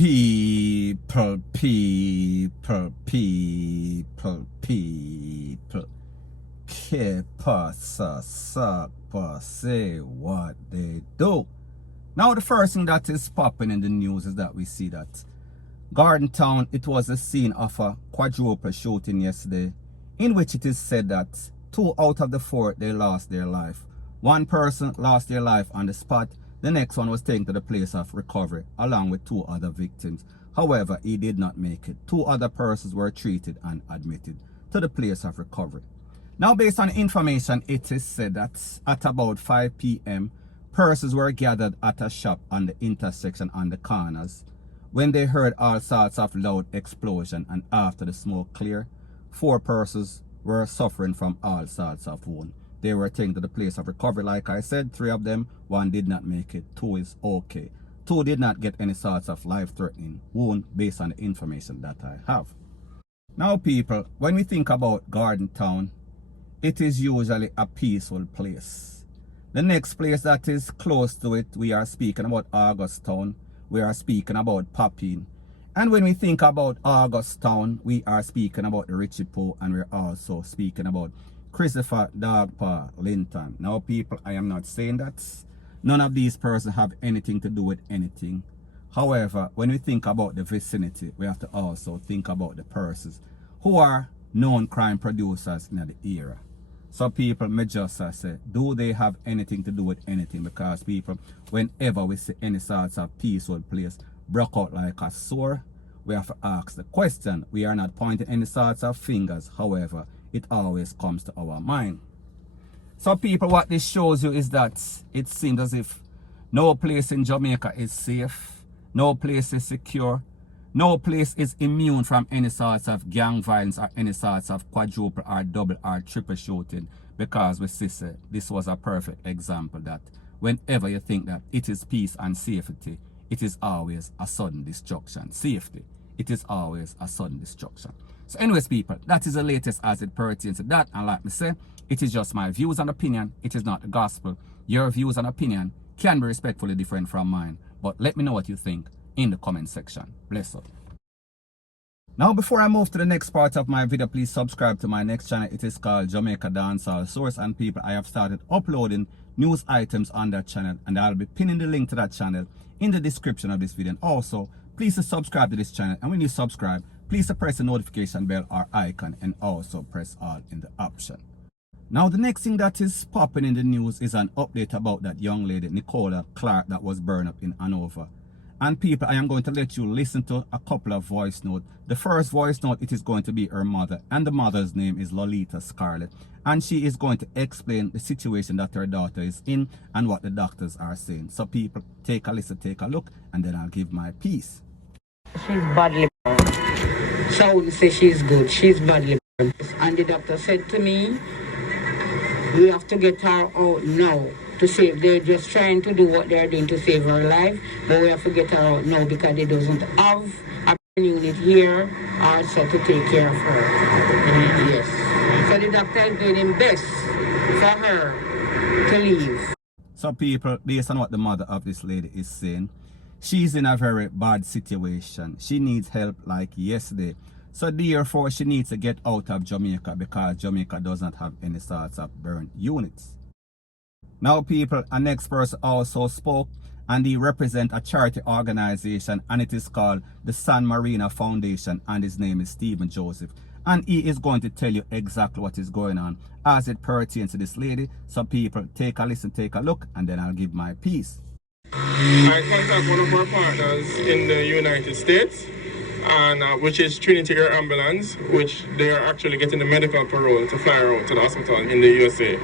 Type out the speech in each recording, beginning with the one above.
People. Que pasa, sapa, say what they do. Now the first thing that is popping in the news is that we see that Garden Town, it was the scene of a quadruple shooting yesterday, in which it is said that 2 out of the 4, they lost their life. One person lost their life on the spot. The next one was taken to the place of recovery along with 2 other victims. However, he did not make it. 2 other persons were treated and admitted to the place of recovery. Now, based on information, it is said that at about 5 p.m., persons were gathered at a shop on the intersection on the corners when they heard all sorts of loud explosion, and after the smoke cleared, 4 persons were suffering from all sorts of wounds. They were taken to the place of recovery. Like I said, 3 of them, 1 did not make it, 2 is okay. 2 did not get any sorts of life-threatening wound based on the information that I have. Now people, when we think about Garden Town, it is usually a peaceful place. The next place that is close to it, we are speaking about Augustown. We are speaking about Papine. And when we think about Augustown, we are speaking about the Richie Poe, and we're also speaking about Christopher Dogpa Linton. Now people, I am not saying that none of these persons have anything to do with anything. However, when we think about the vicinity, we have to also think about the persons who are known crime producers in the era. So people may just say, do they have anything to do with anything? Because people, whenever we see any sorts of peaceful place broke out like a sore, we have to ask the question. We are not pointing any sorts of fingers. However, it always comes to our mind. So people, what this shows you is that it seems as if no place in Jamaica is safe. No place is secure. No place is immune from any sorts of gang violence or any sorts of quadruple or double or triple shooting, because we see this was a perfect example that whenever you think that it is peace and safety, it is always a sudden destruction. Safety, it is always a sudden destruction. So anyways people, that is the latest as it pertains to that, and like me say, it is just my views and opinion. It is not the gospel. Your views and opinion can be respectfully different from mine, but let me know what you think in the comment section. Bless up. Now before I move to the next part of my video, please subscribe to my next channel. It is called Jamaica Dancehall Source, and people, I have started uploading news items on that channel, and I'll be pinning the link to that channel in the description of this video. And also, please subscribe to this channel, and when you subscribe, please press the notification bell or icon, and also press all in the option. Now the next thing that is popping in the news is an update about that young lady, Nicola Clark, that was burned up in Hanover. And people, I am going to let you listen to a couple of voice notes. The first voice note, it is going to be her mother, and the mother's name is Lolita Scarlett. And she is going to explain the situation that her daughter is in and what the doctors are saying. So people, take a listen, take a look, and then I'll give my piece. She's badly burned. So I wouldn't say she's good. She's badly burned. And the doctor said to me, we have to get her out now to save. They're just trying to do what they're doing to save her life, but we have to get her out now because they doesn't have a unit here also to take care of her. Yes. So the doctor is doing his best for her to leave. So people, based on what the mother of this lady is saying, she's in a very bad situation. She needs help like yesterday. So therefore, she needs to get out of Jamaica because Jamaica does not have any sorts of burn units. Now people, a next person also spoke, and he represents a charity organization, and it is called the San Marino Foundation, and his name is Stephen Joseph. And he is going to tell you exactly what is going on as it pertains to this lady. So people, take a listen, take a look, and then I'll give my piece. I contact one of our partners in the United States, and which is Trinity Air Ambulance, which they are actually getting the medical parole to fly her out to the hospital in the USA.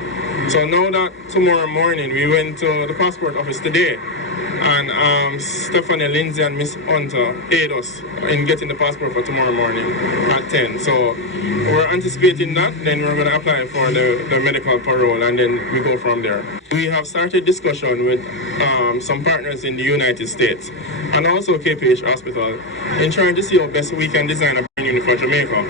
So now that tomorrow morning, we went to the passport office today, and Stephanie, Lindsay, and Miss Hunter aid us in getting the passport for tomorrow morning at 10. So we're anticipating that, then we're going to apply for the medical parole, and then we go from there. We have started discussion with some partners in the United States and also KPH Hospital in trying to see how best we can design a burn unit for Jamaica.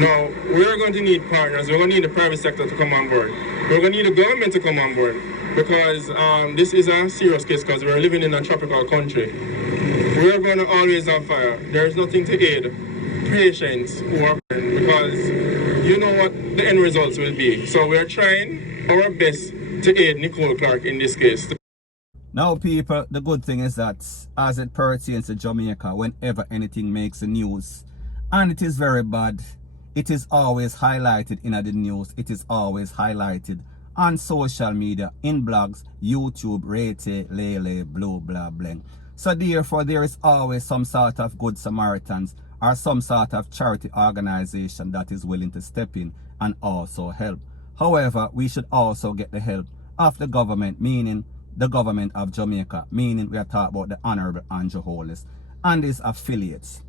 Now, we're going to need partners. We're going to need the private sector to come on board. We're going to need the government to come on board, because this is a serious case, because we're living in a tropical country. we're going to always have fire. There's nothing to aid patients who are because you know what the end results will be. So we're trying our best to aid Nicole Clark in this case. Now people, the good thing is that as it pertains to Jamaica, whenever anything makes the news and it is very bad, it is always highlighted in the news. It is always highlighted on social media, in blogs, YouTube, H3LL BRE. So therefore, there is always some sort of good Samaritans or some sort of charity organization that is willing to step in and also help. However, we should also get the help of the government, meaning the government of Jamaica, meaning we are talking about the Honorable Andrew Holness and his affiliates.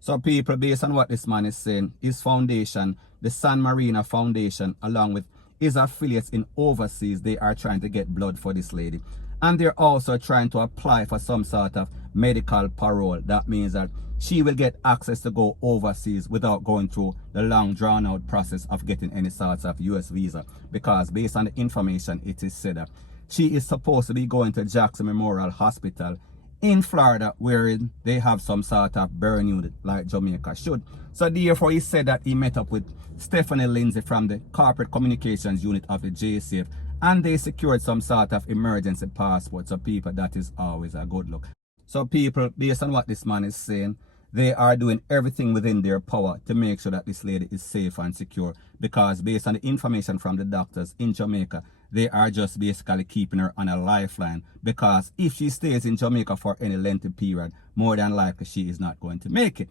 So people, based on what this man is saying, his foundation, the San Marino Foundation, along with his affiliates in overseas, they are trying to get blood for this lady. And they're also trying to apply for some sort of medical parole. That means that she will get access to go overseas without going through the long drawn out process of getting any sorts of US visa. Because based on the information, it is said that she is supposed to be going to Jackson Memorial Hospital in Florida, where they have some sort of burn unit like Jamaica should. So therefore, he said that he met up with Stephanie Lindsay from the Corporate Communications Unit of the JCF, and they secured some sort of emergency passport. So people, that is always a good look. So people, based on what this man is saying, they are doing everything within their power to make sure that this lady is safe and secure, because based on the information from the doctors in Jamaica, they are just basically keeping her on a lifeline, because if she stays in Jamaica for any lengthy period, more than likely she is not going to make it.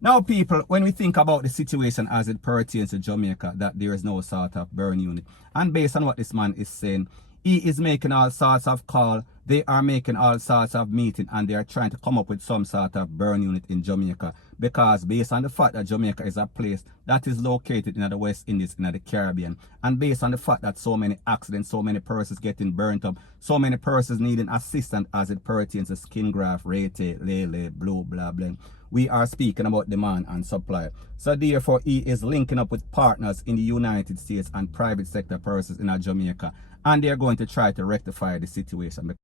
Now people, when we think about the situation as it pertains to Jamaica, that there is no sort of burn unit, and based on what this man is saying, he is making all sorts of calls, they are making all sorts of meetings, and they are trying to come up with some sort of burn unit in Jamaica, because based on the fact that Jamaica is a place that is located in the West Indies, in the Caribbean, and based on the fact that so many accidents, so many persons getting burnt up, so many persons needing assistance as it pertains to skin graft, H3LL BRE, we are speaking about demand and supply. So therefore, he is linking up with partners in the United States and private sector persons in Jamaica, and they are going to try to rectify the situation.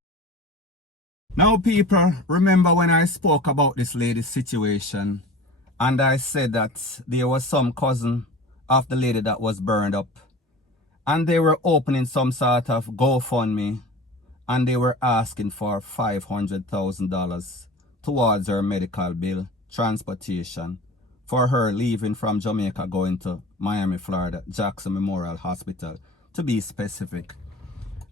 Now people, remember when I spoke about this lady's situation, and I said that there was some cousin of the lady that was burned up, and they were opening some sort of GoFundMe, and they were asking for $500,000 towards her medical bill, transportation, for her leaving from Jamaica going to Miami, Florida, Jackson Memorial Hospital, to be specific.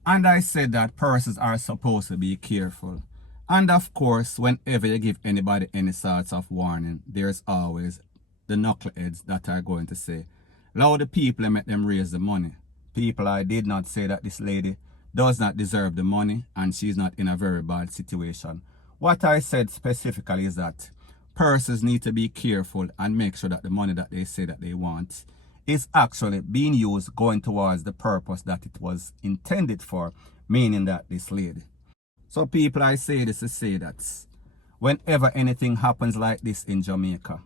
And I said that persons are supposed to be careful. And of course, whenever you give anybody any sorts of warning, there's always the knuckleheads that are going to say, allow the people and make them raise the money. People, I did not say that this lady does not deserve the money and she's not in a very bad situation. What I said specifically is that persons need to be careful and make sure that the money that they say that they want is actually being used going towards the purpose that it was intended for, meaning that this lady. So people, I say this to say that whenever anything happens like this in Jamaica,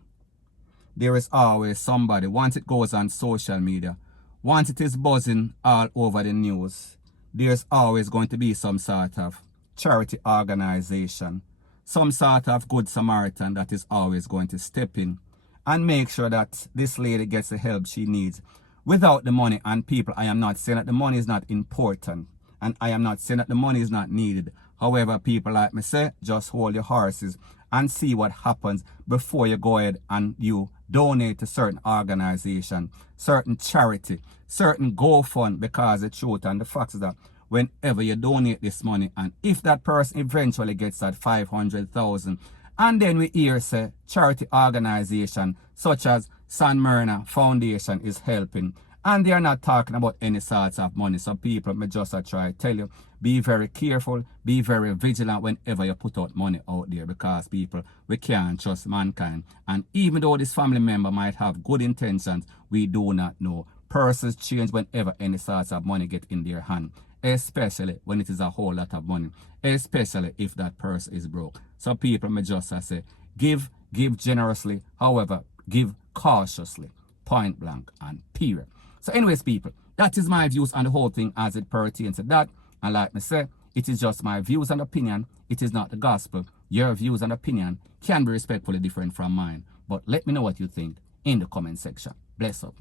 there is always somebody, once it goes on social media, once it is buzzing all over the news, there's always going to be some sort of charity organization, some sort of good Samaritan that is always going to step in and make sure that this lady gets the help she needs without the money. And people, I am not saying that the money is not important, and I am not saying that the money is not needed. However, people, like me say, just hold your horses and see what happens before you go ahead and you donate to certain organization, certain charity, certain GoFund, because the truth and the fact is that whenever you donate this money, and if that person eventually gets that 500,000, and then we hear say charity organization such as San Marino Foundation is helping, and they are not talking about any sorts of money. So people, me just try to tell you, be very careful, be very vigilant whenever you put out money out there, because people, we can't trust mankind. And even though this family member might have good intentions, we do not know. Persons change whenever any sorts of money get in their hand, especially when it is a whole lot of money, especially if that person is broke. So people, me just say, give generously, however, give cautiously, point blank and period. So anyways, people, that is my views on the whole thing as it pertains to that. And like me say, it is just my views and opinion. It is not the gospel. Your views and opinion can be respectfully different from mine, but let me know what you think in the comment section. Bless up.